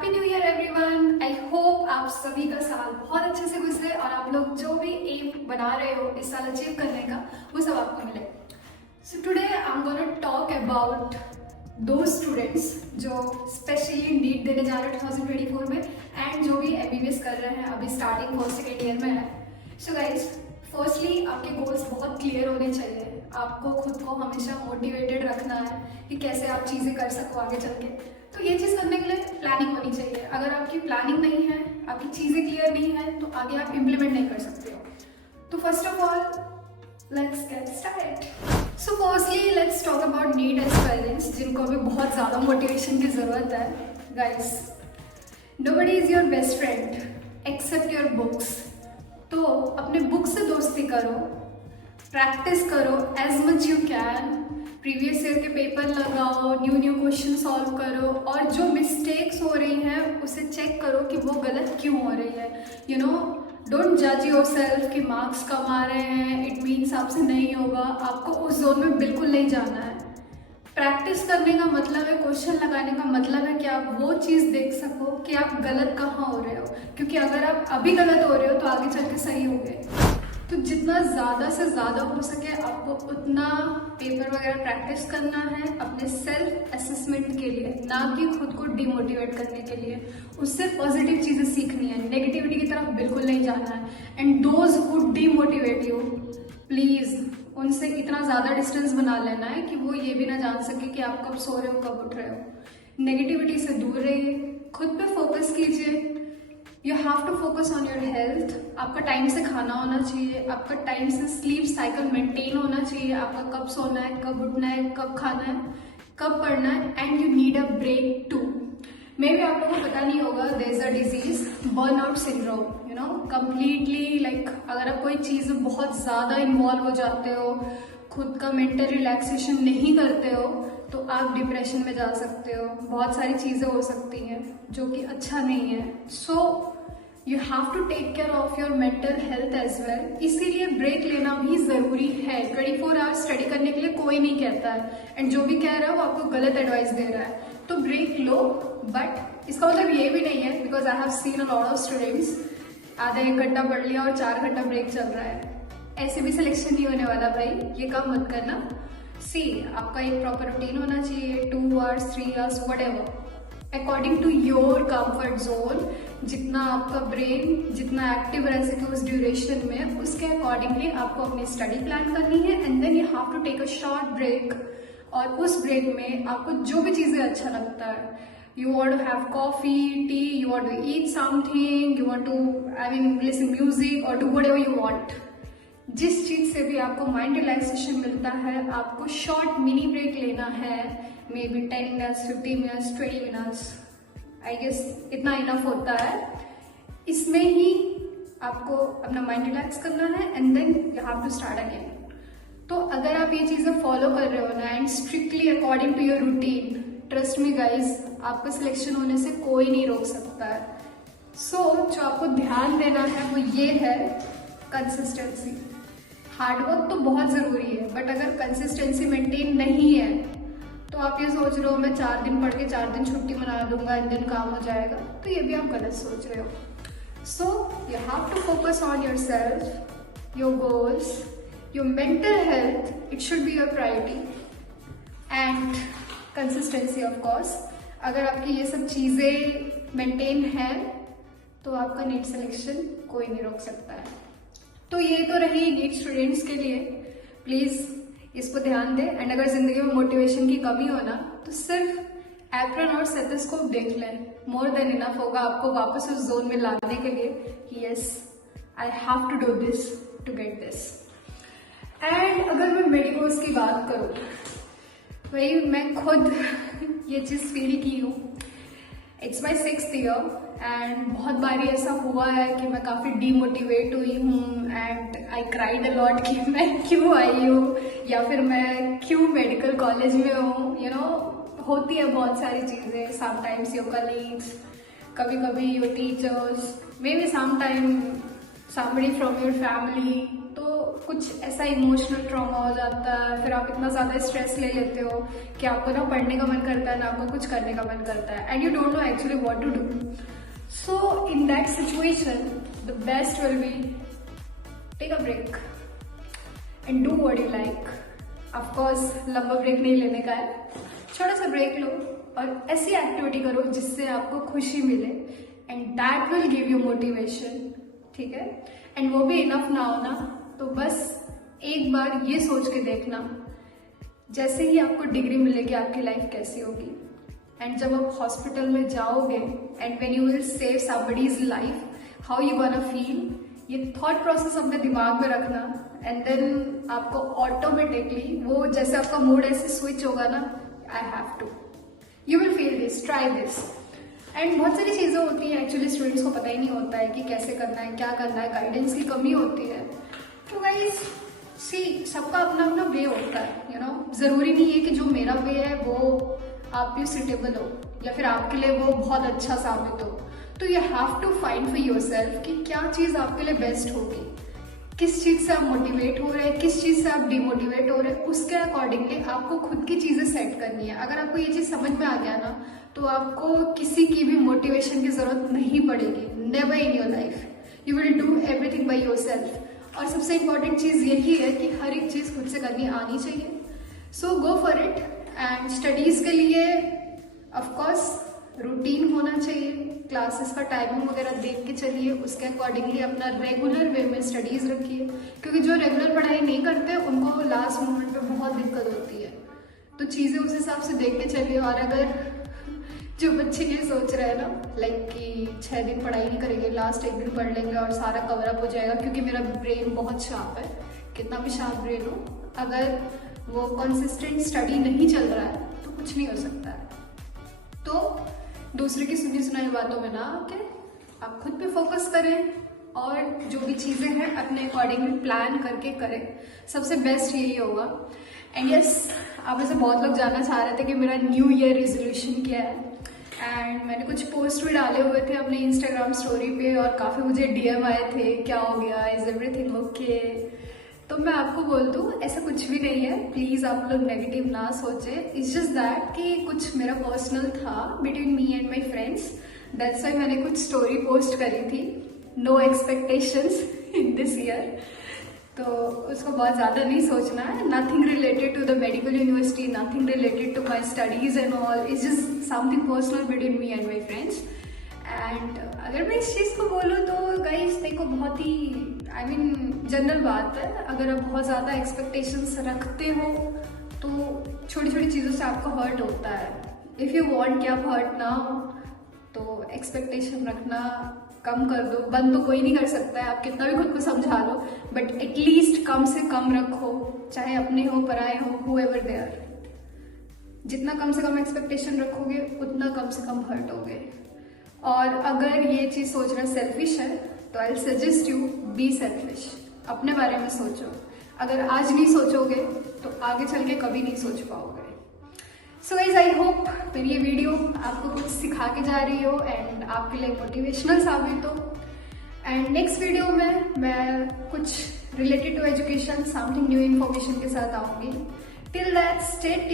Happy new year everyone. I hope आप सभी का साल बहुत अच्छे से गुजरे और आप लोग जो भी एम बना रहे हो इस साल अचीव करने का वो सब आपको मिले। So today I am gonna talk about दो स्टूडेंट्स जो स्पेशली नीट देने जा रहे हैं 2024 में एंड जो भी एमबीबीएस कर रहे हैं अभी स्टार्टिंग फर्स्ट सेकेंड ईयर में है। सो गाइज, फर्स्टली आपके गोल्स बहुत क्लियर होने चाहिए। आपको खुद को हमेशा मोटिवेटेड रखना है कि कैसे आप चीज़ें कर सको आगे चल के। तो ये चीज़ करने के लिए प्लानिंग होनी चाहिए। अगर आपकी प्लानिंग नहीं है, आपकी चीज़ें क्लियर नहीं है, तो आगे आप इम्प्लीमेंट नहीं कर सकते हो। तो first of all let's get start. So firstly let's talk about NEET aspirants जिनको अभी बहुत ज़्यादा मोटिवेशन की ज़रूरत है। Guys, nobody is your best friend except your books. तो अपने बुक से दोस्ती करो, प्रैक्टिस करो as much you can. Previous year के पेपर लगाओ, न्यू क्वेश्चन सॉल्व करो और जो मिस्टेक्स हो रही हैं उसे चेक करो कि वो गलत क्यों हो रही है। यू नो, डोंट जज योर सेल्फ कि मार्क्स कम आ रहे हैं इट मीन्स आपसे नहीं होगा। आपको उस जोन में बिल्कुल नहीं जाना है। प्रैक्टिस करने का मतलब है, क्वेश्चन लगाने का मतलब है कि आप वो चीज़ देख सको कि आप गलत कहाँ हो रहे हो, क्योंकि अगर आप अभी गलत हो रहे हो तो आगे चल के सही होगे। तो जितना ज़्यादा से ज़्यादा हो सके आपको उतना पेपर वगैरह प्रैक्टिस करना है अपने सेल्फ असेसमेंट के लिए, ना कि खुद को डिमोटिवेट करने के लिए। उससे पॉजिटिव चीज़ें सीखनी है, नेगेटिविटी की तरफ बिल्कुल नहीं जाना है। And those who demotivate you, please उनसे इतना ज़्यादा डिस्टेंस बना लेना है कि वो ये भी ना जान सके कि आप कब सो रहे हो कब उठ रहे हो। नेगेटिविटी से दूर रहिए, खुद पे फोकस कीजिए। You have to focus on your health. आपका टाइम से खाना होना चाहिए, आपका टाइम से स्लीप साइकिल मेंटेन होना चाहिए। आपका कब सोना है, कब उठना है, कब खाना है, कब पढ़ना है। And you need a break too. मे भी आप लोगों को पता नहीं होगा, there is a disease burnout syndrome. You know, completely like अगर आप कोई चीज़ में बहुत ज़्यादा इन्वॉल्व हो जाते हो, खुद का मेंटल रिलैक्सेशन नहीं करते हो, तो आप डिप्रेशन में जा सकते हो। बहुत सारी चीज़ें हो सकती हैं जो कि अच्छा नहीं है। So you have to take care of your mental health as well. इसीलिए ब्रेक लेना भी ज़रूरी है। 24 आवर्स स्टडी करने के लिए कोई नहीं कहता है, एंड जो भी कह रहा है वो आपको गलत एडवाइस दे रहा है। तो ब्रेक लो, बट इसका मतलब ये भी नहीं है, because I have seen a lot of students आधा 1 घंटा पढ़ लिया और 4 घंटा ब्रेक चल रहा है। ऐसे भी सिलेक्शन नहीं होने वाला भाई, ये काम मत करना। सी, आपका एक प्रॉपर रूटीन होना चाहिए, 2 hours 3 hours whatever, according to your comfort zone. जितना आपका ब्रेन जितना एक्टिव रह सके उस ड्यूरेशन में, उसके अकॉर्डिंगली आपको अपनी स्टडी प्लान करनी है। And then you have to take a short break, और उस ब्रेक में आपको जो भी चीज़ें अच्छा लगता है, you want to have coffee, tea, you want to eat something, you want to listen music और do whatever you want. जिस चीज़ से भी आपको माइंड रिलैक्सेशन मिलता है, आपको शॉर्ट मिनी ब्रेक लेना है। Maybe 10 minutes, 15 minutes, 20 minutes, I guess इतना इनफ होता है। इसमें ही आपको अपना माइंड रिलैक्स करना है and then you have to start again. तो अगर आप ये चीज़ें फॉलो कर रहे हो ना, and strictly according to your routine, trust me guys, आपका सिलेक्शन होने से कोई नहीं रोक सकता है। सो जो आपको ध्यान देना है वो ये है, कंसिस्टेंसी। हार्डवर्क तो बहुत ज़रूरी है, बट अगर कंसिस्टेंसी मेंटेन नहीं है तो आप ये सोच रहे हो मैं 4 दिन पढ़ के 4 दिन छुट्टी मना दूंगा एंड दिन काम हो जाएगा, तो ये भी आप गलत सोच रहे हो। So you have to focus on yourself, your goals, your mental health, it should be your priority and consistency of course. अगर आपकी ये सब चीज़ें मेंटेन है तो आपका नीट सिलेक्शन कोई नहीं रोक सकता है। तो ये तो रही नीट स्टूडेंट्स के लिए, प्लीज़ इस पर ध्यान दें। एंड अगर ज़िंदगी में मोटिवेशन की कमी हो ना, तो सिर्फ एप्रन और स्टेथोस्कोप देख लें, मोर देन इनफ होगा आपको वापस उस जोन में लाने के लिए कि yes I have to do this to get this. And अगर मैं मेडिकोर्स की बात करूँ, भाई मैं खुद ये चीज़ फील की हूँ। It's my 6th year and बहुत बारी ऐसा हुआ है कि मैं काफ़ी डीमोटिवेट हुई हूँ and I cried a lot कि मैं क्यों आई हूँ या फिर मैं क्यों मेडिकल कॉलेज में हूँ। यू नो, होती है बहुत सारी चीज़ें। समटाइम्स योर कलीग्स, कभी कभी your teachers, may be sometime somebody from your family. तो कुछ ऐसा इमोशनल ट्रॉमा हो जाता है, फिर आप इतना ज़्यादा स्ट्रेस ले लेते हो कि आपको ना पढ़ने का मन करता है ना आपको कुछ करने का मन करता है, and you don't know actually what to do. So in that situation the best will be take a break and do what you like. Of course लंबा ब्रेक नहीं लेने का है, छोटा सा ब्रेक लो और ऐसी एक्टिविटी करो जिससे आपको खुशी मिले, and that will give you motivation. ठीक है, एंड वो भी इनफ ना हो ना, तो बस एक बार ये सोच के देखना जैसे ही आपको डिग्री मिलेगी आपकी लाइफ कैसी होगी, एंड जब आप हॉस्पिटल में जाओगे and when you will save somebody's life how you gonna feel, ये थॉट प्रोसेस अपने दिमाग में रखना, एंड देन आपको ऑटोमेटिकली वो जैसे आपका मूड ऐसे स्विच होगा ना, I have to, you will feel this, try this. And बहुत सारी चीज़ें होती हैं एक्चुअली स्टूडेंट्स को पता ही नहीं होता है कि कैसे करना है, क्या करना है, गाइडेंस की कमी होती है. तो गाइस सी, सबका अपना अपना वे होता है, यू नो. ज़रूरी नहीं है कि जो मेरा वे है वो आप भी सुटेबल हो या फिर आपके लिए वो बहुत अच्छा साबित हो. तो you have to find for yourself कि क्या चीज़ आपके लिए बेस्ट होगी, किस चीज़ से आप मोटिवेट हो रहे हैं, किस चीज़ से आप डिमोटिवेट हो रहे हैं, उसके अकॉर्डिंगली आपको खुद की चीज़ें सेट करनी है. अगर आपको ये चीज़ समझ में आ गया ना, तो आपको किसी की भी मोटिवेशन की ज़रूरत नहीं पड़ेगी. Never in your life, you will do everything by yourself. और सबसे इम्पॉर्टेंट चीज़ यही है कि हर एक चीज़ खुद से करनी आनी चाहिए. So go for it. And studies के लिए ऑफकोर्स रूटीन होना चाहिए, क्लासेस का टाइमिंग वगैरह देख के चलिए, उसके अकॉर्डिंगली अपना रेगुलर वे में स्टडीज़ रखिए, क्योंकि जो रेगुलर पढ़ाई नहीं करते उनको लास्ट मोमेंट पे बहुत दिक्कत होती है. तो चीज़ें उस हिसाब से देख के चलिए. और अगर जो बच्चे ये सोच रहे हैं ना लाइक कि 6 दिन पढ़ाई नहीं करेंगे, लास्ट एक दिन पढ़ लेंगे और सारा कवर अप हो जाएगा क्योंकि मेरा ब्रेन बहुत शार्प है, कितना भी शार्प ब्रेन हो, अगर वो कंसिस्टेंट स्टडी नहीं चल रहा है तो कुछ नहीं हो सकता है. तो दूसरे की सुनी सुनाई बातों में ना आके आप खुद पे फोकस करें और जो भी चीज़ें हैं अपने अकॉर्डिंगली प्लान करके करें. सबसे बेस्ट यही होगा. एंड यस, आप में से बहुत लोग जानना चाह रहे थे कि मेरा न्यू ईयर रेजोल्यूशन क्या है, एंड मैंने कुछ पोस्ट भी डाले हुए थे अपने इंस्टाग्राम स्टोरी पे और काफ़ी मुझे डीएम आए थे, क्या हो गया, इज एवरीथिंग ओके. तो मैं आपको बोल दूँ ऐसा कुछ भी नहीं है, प्लीज़ आप लोग नेगेटिव ना सोचे. इट्स जस्ट दैट कि कुछ मेरा पर्सनल था between me and my friends, that's why मैंने कुछ स्टोरी पोस्ट करी थी. No expectations in this year, तो उसको बहुत ज़्यादा नहीं सोचना है. Nothing related to the medical university, nothing related to my studies and all, it's just something personal between me and my friends. And अगर मैं इस चीज़ को बोलूँ तो गाइस देखो, बहुत ही आई मीन जनरल बात है, अगर आप बहुत ज़्यादा एक्सपेक्टेशंस रखते हो तो छोटी छोटी चीज़ों से आपको हर्ट होता है. इफ़ यू वांट कि आप हर्ट ना हो तो एक्सपेक्टेशन रखना कम कर दो. बंद तो कोई नहीं कर सकता है, आप कितना भी खुद को समझा लो, बट एटलीस्ट कम से कम रखो, चाहे अपने हो पराए हो, हूएवर दे आर. जितना कम से कम एक्सपेक्टेशन रखोगे उतना कम से कम हर्ट होगे. और अगर ये चीज़ सोचना सेल्फिश है तो I suggest you be selfish. अपने बारे में सोचो. अगर आज नहीं सोचोगे तो आगे चल के कभी नहीं सोच पाओगे. सो गाइस, आई होप मेरी ये वीडियो आपको कुछ सिखा के जा रही हो एंड आपके लिए मोटिवेशनल साबित हो. एंड नेक्स्ट वीडियो में मैं कुछ related to education something new information के साथ आऊँगी. Till that stay tuned.